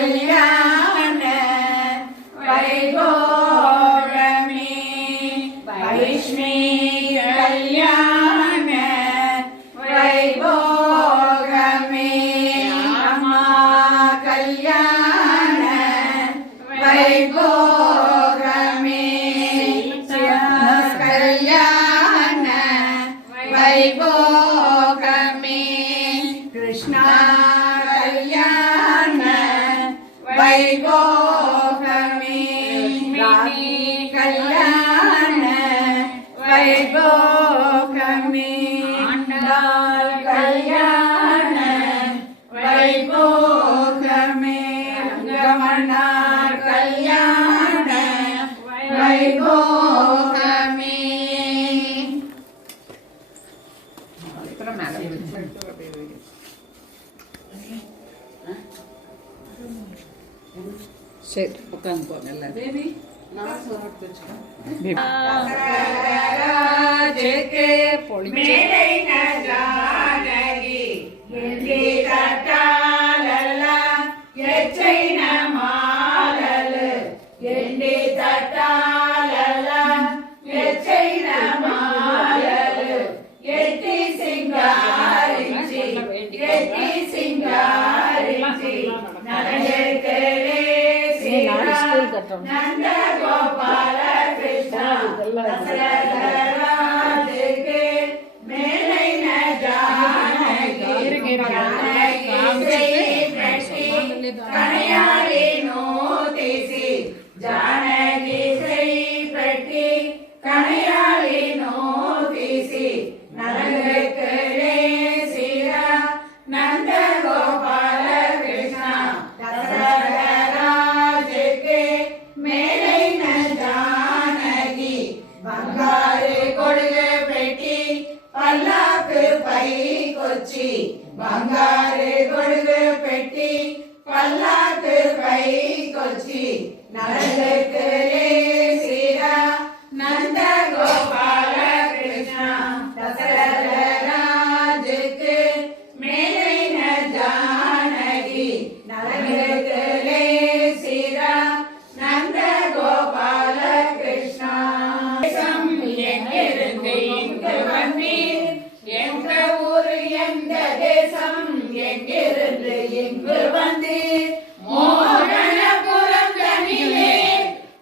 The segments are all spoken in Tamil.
कल्याण वैभोगमे वैष्णी कल्याण वैभोगमे रामा कल्याण वैभोगमे कल्याण वैभोगमे कृष्णा कल्याण वैभोगमे रानी कल्याण वैभोगमे आंडाल कल्याण वैभोगमे रंगमणा कल्याण वैभोगमे சரி உட்காந்து நல்லா தேவி नंद गोपाल कृष्ण दशरथ के मेले न जानकी कन्यारी नोतिसी जानकी श्री प्रति कन्यारी नोतिसी नरकले सीरा नंद गोपाल कृष्ण बंगारे गोडुगु पेट्टी पल्लाकु पैकोच्ची नरकले सीरा नंद गोपाल कृष्ण दशरथ राजके मेले न जानकी नरकले सीरा नंद गोपाल कृष्ण எங்கு வந்து மோகனபுரம் தனிலே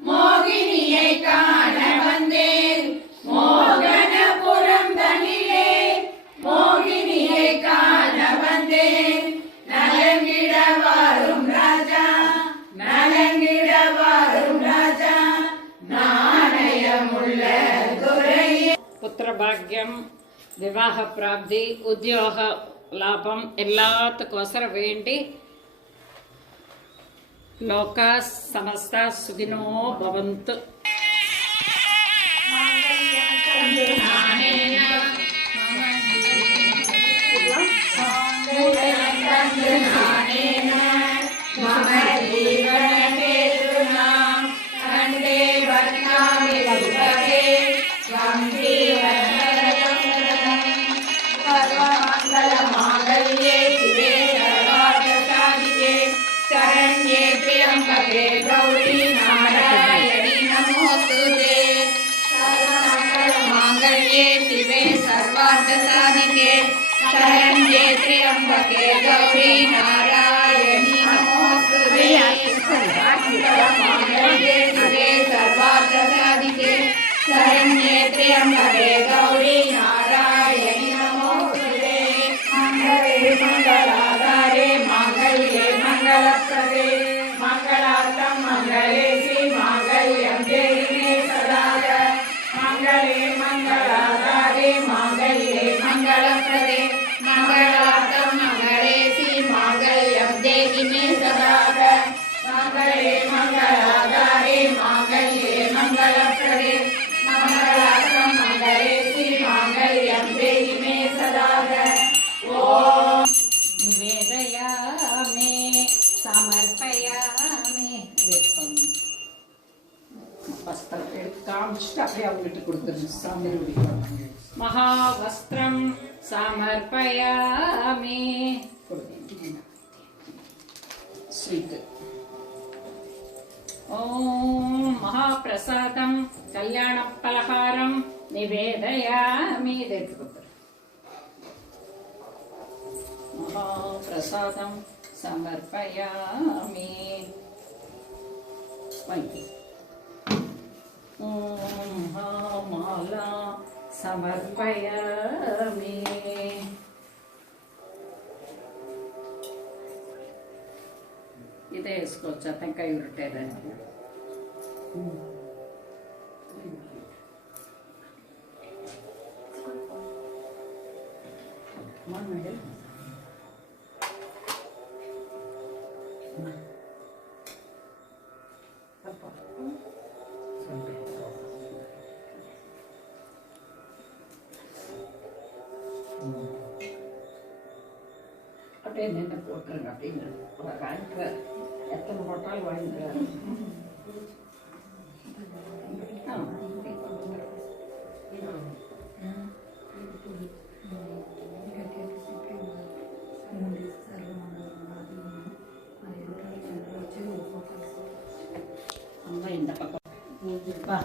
மோகினியை காண வந்தேன் மோகனபுரம் தனிலே மோகினியை காண வந்தேன் நலங்கிட வரும் ராஜா நலங்கிட வரும் ராஜா நாணயமுள்ள துறையே புத்திர பாக்கியம் விவாக பிராப்தி உத்தியோக லாபம் எல்லாத்துக்கோசர வேண்டி லோக சமஸ்த சுகினோ பவந்து. शरण्ये त्र्यंबके गौरी नारायणी नमोस्तुते सर्वमंगलमांगल्ये शिवे सर्वार्थसाधिके शरण्ये त्र्यंबके गौरी नारायणी नमोस्तुते सर्वमंगलमांगल्ये शिवे सर्वार्थसाधिके शरण्ये त्र्यंबके गौरी नारायणी नमोस्तुते मंगले मंगलाधारे मांगल्ये मंगलप्रदे मंगलार्थं मंगलेशी मांगल्यं देहि सदा मंगले मंगलाधारे मांगल्ये मंगलप्रदे मंगलार्थं मंगलेशी मांगल्यं देहि सदा मंगले मंगलाधारे मांगल्ये मंगलप्रदे मंगलार्थं मंगलेशी मांगल्यं देहि सदा ओम निवेदयामि समर्पयामि वस्त्र कामिச்சிட்டு அப்படியே அவங்களுக்கு கொடுத்துருங்க சாமி महावस्त्रं समर्पयामि ஸ்வீட்டு. ஓம் மகாபிரசாதம் கல்யாண பலகாரம் நிவேதயாமி. இதை எடுத்து கொடுத்துரு. மகாபிரசாதம் சமர்ப்பயாமி. ஓம் மகாமாலா சமர்ப்பயாமி. ఇదే వేసుకోవచ్చు. అతంకాయ ఉరటేదానికి அப்படியே நின்று போட்டுருங்க. அப்படின்னு வாங்கிக்கிறார். எத்தனை போட்டாலும் வாங்கிக்கிறார். அம்மா இந்த பக்கம் வா.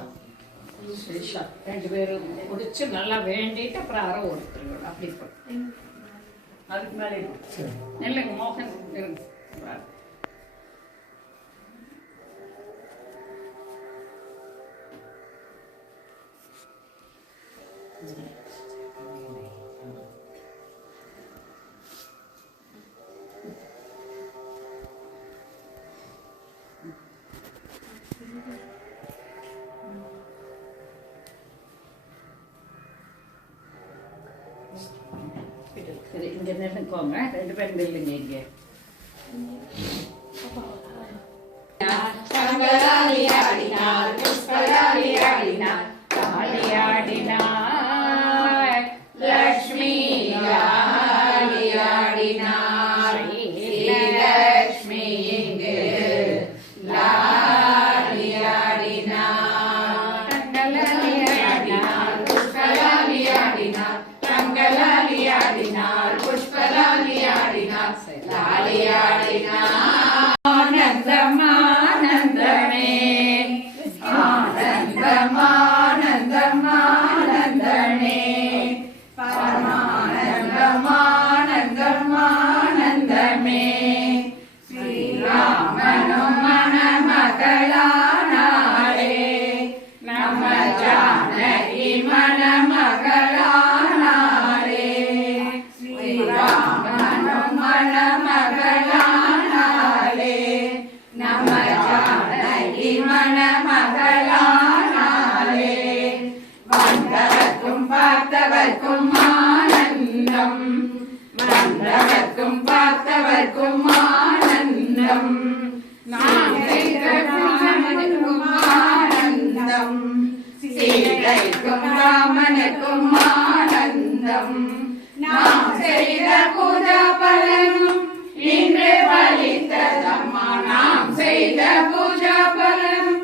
ஸ்ரீஷா 2 பேரும் குடிச்சு நல்லா வேண்டிட்டு அப்புறம் அரை ஒருத்தர் அப்படி அதுக்கு மேலே நெல்லுங்க மோகன் இருங்க. சரி, இங்க நின்னுக்கோங்க. 2 பேரும் நில்லுங்க. இங்க தங்களாலியாடினார் புஷ்பலாலியாடினார் ஆடினார் லக்ஷ்மி லாலியாடினார் ஸ்ரீலக்ஷ்மி இங்கு லாலியாடினார் தங்களாலியாடினார் புஷ்பலாலியாடினார் தங்களாலியாடினார் புஷ்பலாலியாடினார் லாலியாடினார். ஆனந்தமானந்தமே ஆனந்தமானந்தமானந்தமே பரமானந்தமானந்தமானந்தமே ஸ்ரீராமனும் மணமகளானாரே நம்ம ஜானகி மணமகளானாரே ஸ்ரீராமனும் மணமகளானாரே நம்ம ஜானகி மணமகளானாரே வந்தவர்க்கும் பார்த்தவர்க்கும் ஆனந்தம் வந்தவர்க்கும் பார்த்தவர்க்கும் ஆனந்தம் நாம் செய்த ராமனுக்கும் ஆனந்தம் சீதைக்கும் ராமனுக்கும் ஆனந்தம் நாம் செய்த பூஜா பலனும் இன்று பலித்ததம்மா நாம் செய்த பூஜா பலனும்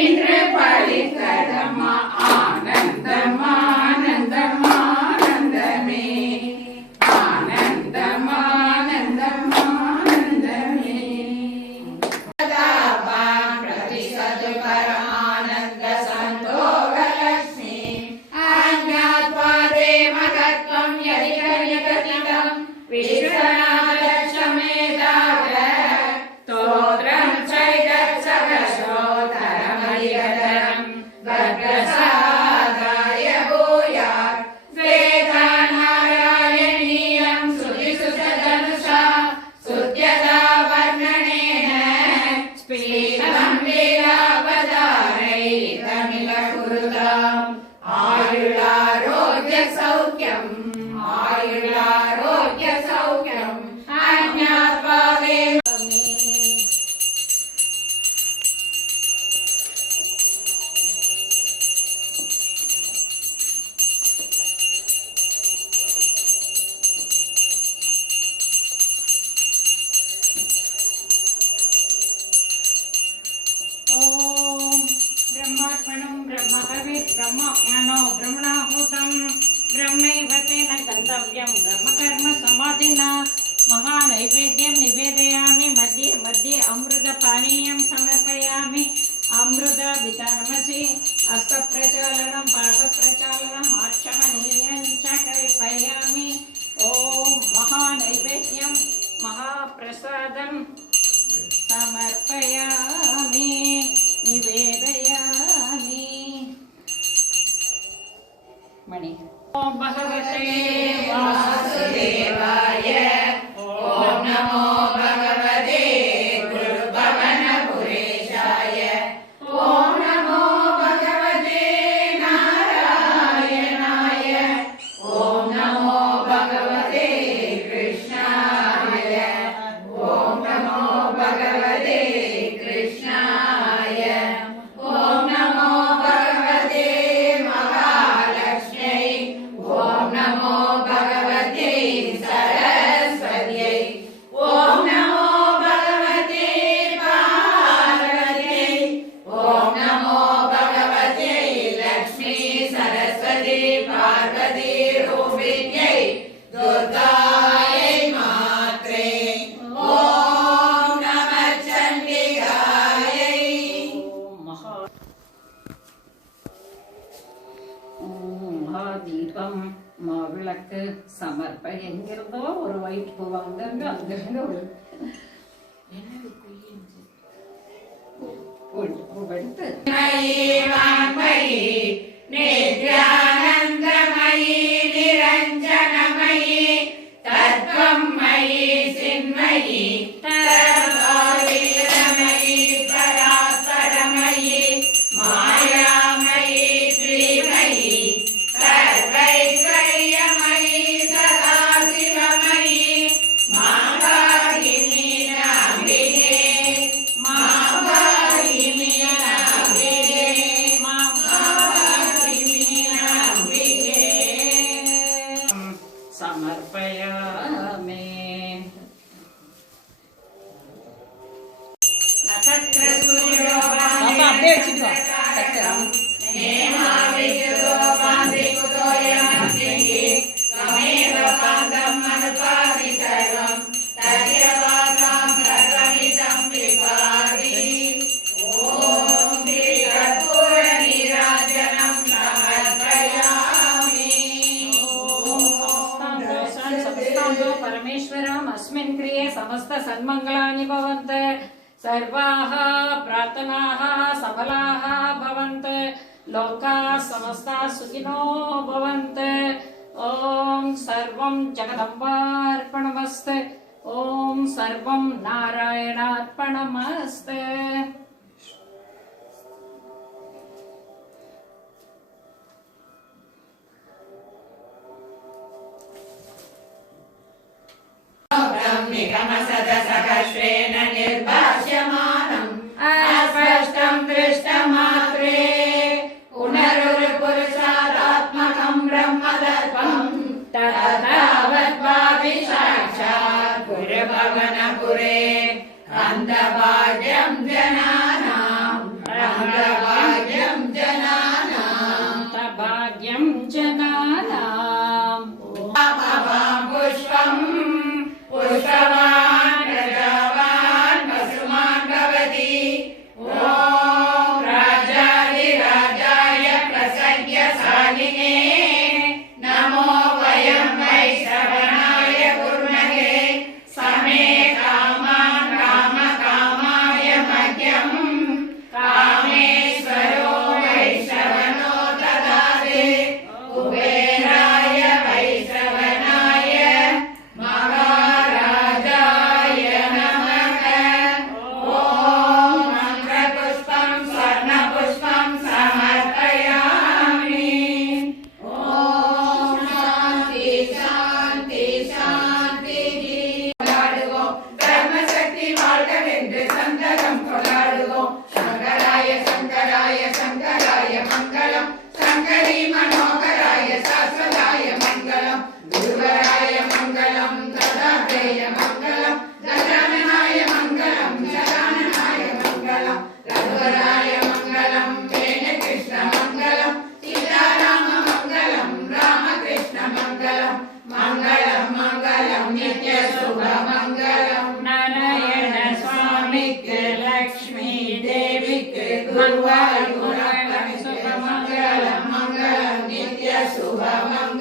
இன்று பலித்ததம்மா ஆனந்தம் ஆனந்தம் ஆனந்தமே ஆனந்தம் ஆனந்தம் ஆனந்தமே சதாபாம் பிரதிசது பரமானந்த சந்தோகலக்ஷ்மி ஆஜ்ஞாத்வாதே மகத்வம் யதி கலிகதிதம் விஸ்வநாதலட்சமேதாக தோத்ரம் சைதத்சகசோதரமலிகதரம் வர்கசாதாய பூயாத் ஸ்வேதாநாராயணீயம் சுதிசுதனுஷா சுத்யதா வர்ணனேன ஸ்பீதம் லீலாவதாரை தமிழகுருதாம் ஆயுளாரோக்ய சௌக்கியம் ஆயுளாரோக்ய சௌக்கியம் ஆஜ்ஞாத்வாதே. ஓம் ब्रह्मार्पणं ब्रह्महविः ब्रह्मात्मनो ब्रह्मणाहुतं ब्रह्मैव तेन गन्तव्यं ब्रह्मकर्म समाधिना महानैवेद्यं निवेदयामि मध्ये मध्ये अमृतपानीयं समर्पयामि अमृतविधानमसि हस्तप्रचालनं पादप्रचालनम् आचमनीयं च कल्पयामि ॐ महानैवेद्यं महाप्रसादं समर्पयामि निवेदयामि मणि ॐ भगवते वासुदेवाय ॐ नमो भगवते गुरुभवनपुरेशाय ॐ नमो भगवते नारायणाय ॐ नमो भगवते कृष्णाय ॐ नमो भगवते कृष्णाय ॐ नमो भगवते महालक्ष्म्यै ॐ नमो भगवते सरस्वत्यै ॐ नमो भगवते पार्वत्यै ॐ नमो भगवते लक्ष्मी सरस्वती पार्वती रूपिण्यै दुर्गायै मात्रे ॐ नमः चण्डिकायै மகாதீபம் மாவிளக்கு சமர்ப்ப எங்கிருந்தோ ஒரு வயிற்று பூ அங்கங்க அங்கிருந்து ஒரு பூவெடுத்து मयि वाङ्मयि नित्यानन्दमयि निरञ्जनमयि तत्त्वं मयि चिन्मयि तद्भावीरमयि परात्परमयि मायामयि श्रीमयि सर्वैश्वर्यमयि सदाशिवमयि मावाहिनी नाम्बिके मावाहिनी नाम्बिके मावाहिनी नाम्बिके समर्पयामि नक्षत्र सूर्यो அப்பா அப்படியே வச்சுக்கோ கட்டலாம் नेमाविद्युतो पान्तिकुतो यमग्निः तमेव पादम् अनुपादि सर्वम् तस्य वासां सर्वमिदं विभाति ॐ श्रीकर्पूरनीराजनं समर्पयामि संस्थानो परमेश्वरम् अस्मिन् क्रिये समस्त सन्मङ्गलानि भवन्तु सर्वाः प्रार्थनाः सबलाः भवन्तु लोकाः समस्ताः सुखिनो भवन्तु ॐ सर्वं जगदम्बार्पणमस्तु ॐ सर्वं नारायणार्पणमस्तु ब्रह्मिकमसदसहस्रेण निर्भाष्यमानम् अस्पष्टं दृष्टमात्रे पुनरुरुपुरुषादात्मकं ब्रह्मदर्पम् तदावद्भावि साक्षात् गुरुभवनपुरे अन्धभाग्यं जनानाम् अन्धभाग्यं जनानाम् भाग्यं जनानाम् पुष्पम् पुष्पवान् प्रजावान् वसुमान् भवति ॐ राजाधिराजाय प्रसज्ञशालिने नमो वयं वै श्रवणाय कुर्महे समे कामान् कामकामाय मह्यम् गुरुवायूरप्पा नित्यमङ्गलं मङ्गलं नित्यशुभमङ्गलम्